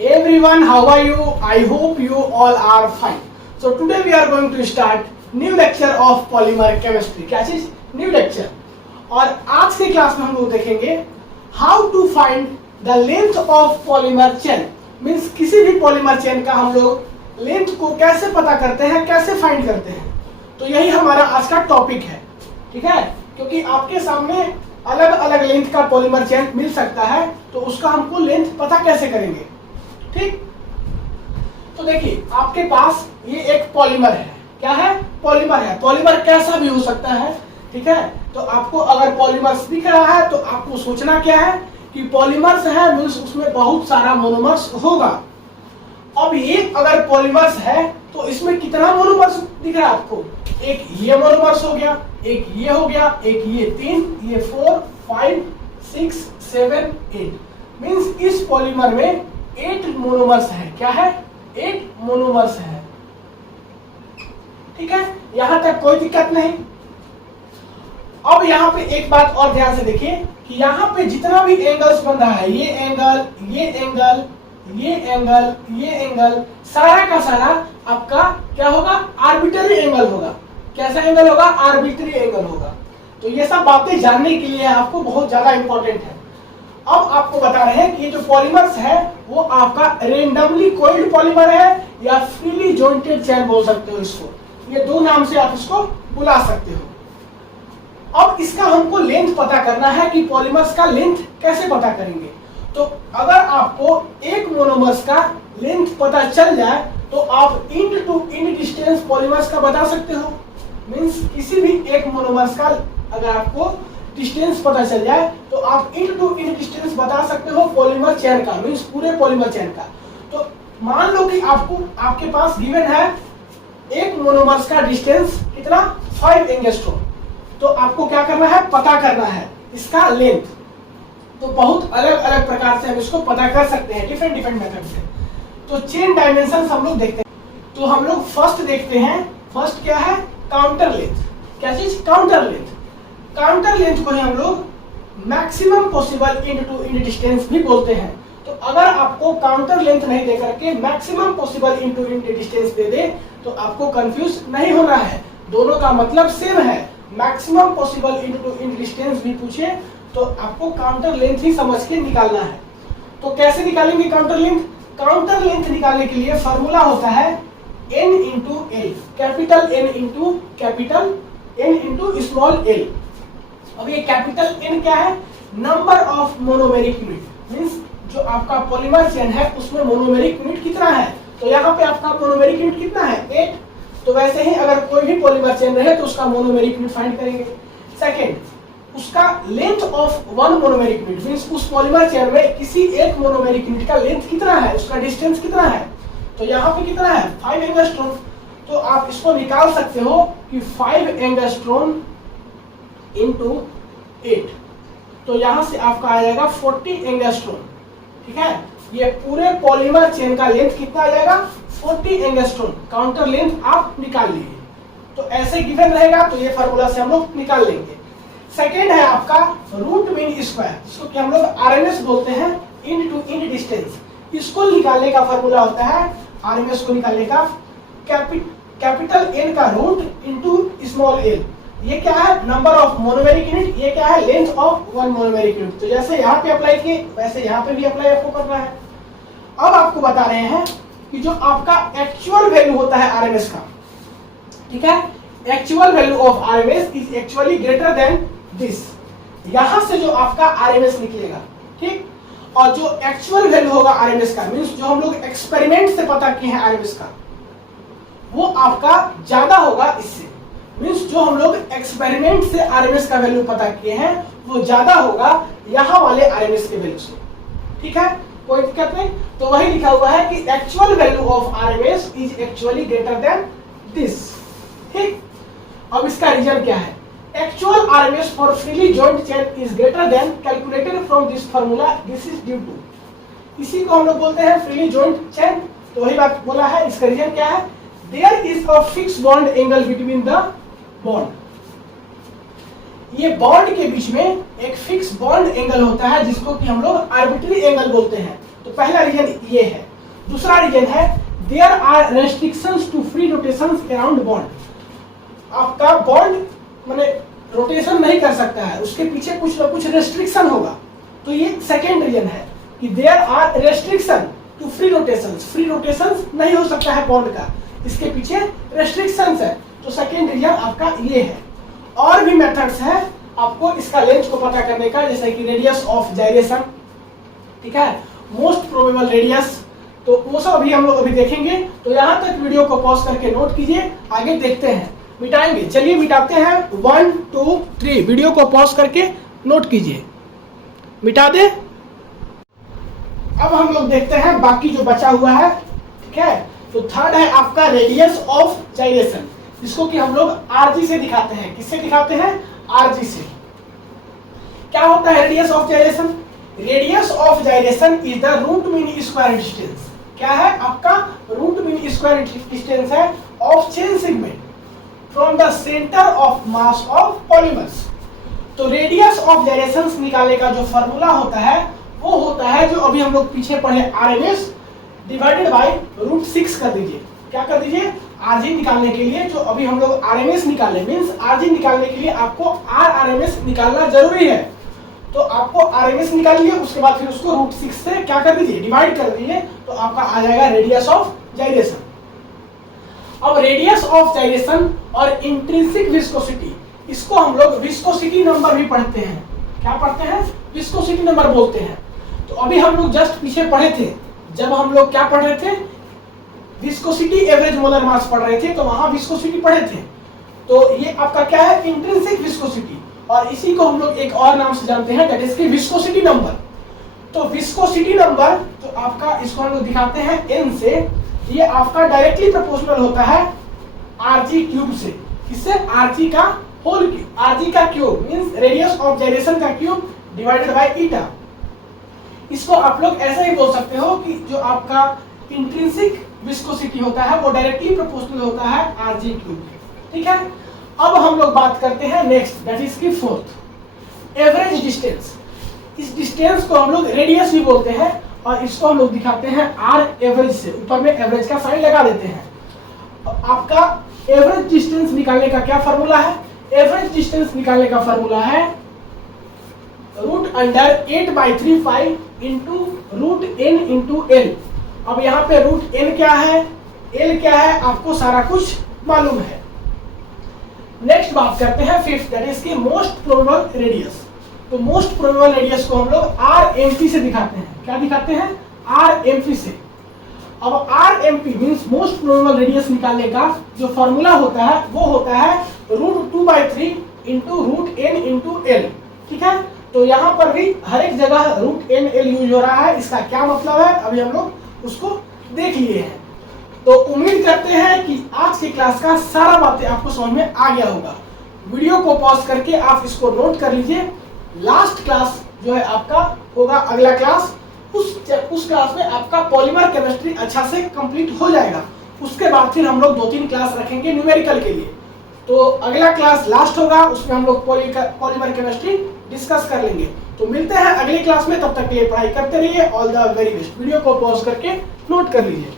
Everyone, how are you? I hope you all are fine. So today we are going to start new lecture of polymer chemistry. क्या चीज? New lecture. और आज के class में हम लोग देखेंगे how to find the length of polymer chain. Means किसी भी पॉलीमर चेन का हम लोग लेंथ को कैसे पता करते हैं, कैसे फाइंड करते हैं. तो यही हमारा आज का टॉपिक है. ठीक है, क्योंकि आपके सामने अलग अलग लेंथ का पॉलीमर चेन मिल सकता है, तो उसका हमको लेंथ पता कैसे करेंगे. ठीक, तो देखिए आपके पास ये एक पॉलीमर है. क्या है? पॉलीमर है. पॉलीमर कैसा भी हो सकता है. ठीक है, तो आपको अगर पॉलीमर्स दिख रहा है तो आपको सोचना क्या है कि पॉलीमर्स है मीन्स उसमें बहुत सारा मोनोमर्स होगा. अब ये अगर पॉलीमर्स है तो इसमें कितना मोनोमर्स दिख रहा है आपको? एक ये मोनोमर्स हो गया, एक ये हो गया, एक ये 3, ये 4, 5, 6, 7, 8. मीन्स इस पॉलीमर में 8 मोनोमर्स है. क्या है? 8 मोनोमर्स है. ठीक है, यहां तक कोई दिक्कत नहीं. अब यहाँ पे एक बात और ध्यान से देखिए कि यहाँ पे जितना भी एंगल्स बन रहा है, ये एंगल, ये एंगल, ये एंगल, ये एंगल, सारा का सारा आपका क्या होगा? आर्बिट्ररी एंगल होगा. कैसा एंगल होगा? आर्बिट्ररी एंगल होगा. तो ये सब बातें जानने के लिए आपको बहुत ज्यादा इंपॉर्टेंट है. अब आपको बता रहे हैं कि ये जो पॉलीमर्स है वो आपका रेंडमली कोइल्ड पॉलीमर है या फ्रीली जॉइंटेड चेन बोल सकते हो इसको. ये दो नाम से आप इसको बुला सकते हो. अब इसका हमको लेंथ पता करना है कि पॉलीमर्स का लेंथ कैसे पता करेंगे. तो अगर आपको एक मोनोमर्स का लेंथ पता चल जाए तो आप end to end distance polymers का बता सकते हो. मींस किसी भी एक मोनोमर्स का अगर आपको डिस्टेंस पता चल जाए तो आप इंड टू इंड डिस्टेंस बता सकते हो पॉलीमर चेन का, मींस पूरे पॉलीमर चेन का. तो मान लो कि आपके पास गिवन है एक मोनोमर्स का डिस्टेंस कितना? 5 एंगस्ट्रॉम. तो आपको क्या करना है? पता करना है इसका लेंथ. तो बहुत अलग अलग प्रकार से हम इसको पता कर सकते हैं, डिफरेंट डिफरेंट मेथड से. तो चेन डायमेंशन हम लोग देखते हैं. तो हम लोग फर्स्ट देखते हैं. फर्स्ट क्या है? Counter length. क्या चीज? Counter length. काउंटर लेंथ को ही हम लोग maximum possible end to end distance भी बोलते हैं. तो अगर आपको काउंटर लेंथ नहीं दे करके maximum possible end to end distance दे दे तो आपको कंफ्यूज नहीं होना है. दोनों का मतलब सेम है. Maximum possible end to end distance भी पूछे तो आपको काउंटर लेंथ ही समझ के निकालना है. तो कैसे निकालेंगे काउंटर लेंथ? काउंटर लेंथ निकालने के लिए फॉर्मूला होता है n into L. Capital N into capital N into small l. अब ये कैपिटल N क्या है? Number of monomeric unit. Means जो आपका पॉलीमर चेन है उसमें मोनोमेरिक यूनिट कितना है. तो यहाँ पे आपका मोनोमेरिक यूनिट कितना है? 8. तो वैसे ही अगर कोई भी पॉलीमर चेन रहे तो उसका मोनोमेरिक यूनिट फाइंड करेंगे. सेकंड, उसका length of one monomeric unit. Means उस पॉलीमर चेन में किसी एक मोनोमेरिक यूनिट का लेंथ कितना है, उसका डिस्टेंस कितना है. तो यहाँ पे कितना है? 5 एंगस्ट्रॉम. तो आप इसको निकाल सकते हो कि 5 एंगस्ट्रॉम इंटू 8. तो यहाँ से आपका आ जाएगा 40 एंगस्ट्रॉम. ठीक है, ये पूरे पॉलीमर चेन का लेंथ कितना आ जाएगा? 40 एंगस्ट्रॉम. काउंटर लेंथ आप निकाल लीजिए. तो ऐसे गिवन रहेगा तो ये फार्मूला से हम लोग निकाल लेंगे. सेकेंड है आपका रूट मीन स्क्वायर, जिसको कि हम लोग आरएमएस बोलते हैं, इंड टू इंड डिस्टेंस. इसको निकालने का फार्मूला होता है आरएमएस को निकालने का कैपिटल N का रूट इंटू स्मॉल l. ये क्या है? Number of monomeric unit. ये क्या है? Length of one monomeric unit. तो जैसे यहाँ पे अप्लाई किए वैसे यहाँ पे भी अप्लाई आपको करना है. अब आपको बता रहे हैं कि जो आपका एक्चुअल वैल्यू होता है आरएमएस का, ठीक है, actual value of RMS is actually greater than this. यहां से जो आपका आरएमएस निकलेगा, ठीक, और जो एक्चुअल वैल्यू होगा आरएमएस का, मींस जो हम लोग एक्सपेरिमेंट से पता किए हैं आरएमएस का, वो आपका ज्यादा होगा इससे. मींस जो हम लोग एक्सपेरिमेंट से आरएमएस का वैल्यू पता किए हैं वो ज्यादा होगा यहाँ वाले आरएमएस के वैल्यू से. ठीक है, कोई दिक्कत नहीं. तो वही लिखा हुआ है कि actual value of RMS is actually greater than this. ठीक, अब इसका रीजन क्या है? Actual RMS for freely joint chain is greater than calculated from this formula. This is due to, इसी को हम लोग बोलते हैं फ्रीली जॉइंट चेन. तो वही बात बोला है. इसका रीजन क्या है? There is a fix bond angle between the bond. ये बॉन्ड के बीच में एक फिक्स बॉन्ड एंगल होता है जिसको कि हम लोग आर्बिट्री एंगल बोलते हैं. तो पहला रीजन ये है। दूसरा रीजन है there are restrictions to free rotations around bond. आपका बॉन्ड माने रोटेशन नहीं कर सकता है, उसके पीछे कुछ ना कुछ रेस्ट्रिक्शन होगा। तो ये सेकेंड रीजन है कि there are restriction to free rotations, free rotations नहीं हो सकता है बॉन्ड का, इसके पीछे रेस्ट्रिक्शंस है। तो सेकेंड रीजन आपका ये है। और भी मेथड्स है आपको इसका लेंथ को पता करने का, जैसे कि रेडियस ऑफ जाइरेशन, ठीक है, मोस्ट प्रोबेबल रेडियस, तो वो सब अभी हम लोग अभी देखेंगे। तो यहाँ तक वीडियो को पॉज करके नोट कीजिए, आगे देखते हैं, मिटाएंगे। चलिए मिटाते हैं 1 2 3, वीडियो को पॉज करके नोट कीजिए, मिटा दे। अब हम लोग देखते हैं बाकी जो बचा हुआ है, ठीक है। तो थर्ड है आपका रेडियस ऑफ जाइरेशन, जिसको कि हम लोग आरजी से दिखाते हैं। किससे दिखाते हैं? आरजी से। क्या होता है radius of gyration? Radius of gyration is the root mean square distance. क्या है आपका? रूट मीन स्क्वायर डिस्टेंस है of chain segment from the centre of mass of polymers. तो रेडियस ऑफ जाइरेशन निकालने का जो फॉर्मूला होता है वो होता है जो अभी हम लोग पीछे पढ़े, आरएमएस डिवाइडेड बाय रूट 6 कर दीजिए। क्या कर दीजिए? आरजी निकालने के लिए जो अभी हम लोग आरएमएस निकाले, मींस आरजी निकालने के लिए आपको आरएमएस निकालना जरूरी है। तो आपको आरएमएस निकालिए, उसके बाद फिर उसको रूट 6 से क्या कर दीजिए? डिवाइड कर दीजिए, तो आपका आ जाएगा रेडियस ऑफ जाइरेशन। अब रेडियस ऑफ जाइरेशन और इंट्रिंसिक विस्कोसिटी, इसको हम लोग विस्कोसिटी नंबर भी पढ़ते हैं। क्या पढ़ते हैं? विस्कोसिटी नंबर बोलते हैं। तो अभी हम लोग जस्ट पीछे पढ़े थे, जब हम लोग क्या पढ़ रहे थे? विस्कोसिटी एवरेज मोलर मास पढ़ रहे थे, तो वहां विस्कोसिटी पढ़े थे। तो ये आपका क्या है? इंट्रिंसिक विस्कोसिटी, और इसी को हम लोग एक और नाम से जानते हैं, दैट इज की विस्कोसिटी नंबर। तो विस्कोसिटी नंबर तो आपका, इसको हम लोग दिखाते हैं n से, ये आपका डायरेक्टली प्रोपोर्शनल होता है आरजी क्यूब से। किससे? आरजी का होल क्यूब, आरजी का क्यूब मींस रेडियस ऑफ जाइरेशन का क्यूब डिवाइडेड बाय ईटा। इसको आप लोग ऐसा ही बोल सकते हो कि जो आपका इंट्रिंसिक विस्कोसिटी होता है वो डायरेक्टली प्रोपोर्शनल होता है आरजी क्यूब, ठीक है। अब हम लोग बात करते हैं नेक्स्ट, दैट इज की फोर्थ, एवरेज डिस्टेंस। इस डिस्टेंस को हम लोग रेडियस भी बोलते हैं, और इसको हम लोग दिखाते हैं आर एवरेज से, ऊपर में एवरेज का साइन लगा देते हैं। आपका एवरेज डिस्टेंस निकालने का क्या फॉर्मूला है? एवरेज डिस्टेंस निकालने का फॉर्मूला है root under 8/3 into root n into L. अब यहाँ पे रूट n क्या है, l क्या है, आपको सारा कुछ मालूम है। नेक्स्ट बात करते हैं फिफ्थ, दैट इज की मोस्ट प्रोबेबल रेडियस। तो मोस्ट प्रोबेबल रेडियस को हम लोग RMP से दिखाते हैं। क्या दिखाते हैं? RMP से। अब RMP means most probable radius निकालने का जो फॉर्मूला होता है वो होता है root 2/3 into root n into L, ठीक है। तो यहाँ पर भी हर एक जगह रूट n l यूज हो रहा है। इसका क्या मतलब है अभी हम लोग उसको देख लिए हैं। तो उम्मीद करते हैं कि आज की क्लास का सारा बातें आपको समझ में आ गया होगा। वीडियो को पॉज करके आप इसको नोट कर लीजिए। लास्ट क्लास जो है आपका होगा अगला क्लास, उस क्लास में आपका पॉलीमर केमिस्ट्री अच्छा से कंप्लीट हो जाएगा। उसके बाद फिर हम लोग 2-3 क्लास रखेंगे न्यूमेरिकल के लिए। तो अगला क्लास लास्ट होगा, उसमें हम लोग पॉलीमर केमिस्ट्री डिस्कस कर लेंगे। तो मिलते हैं अगली क्लास में, तब तक के लिए पढ़ाई करते रहिए। All the very best. Video को पॉज करके नोट कर लीजिए।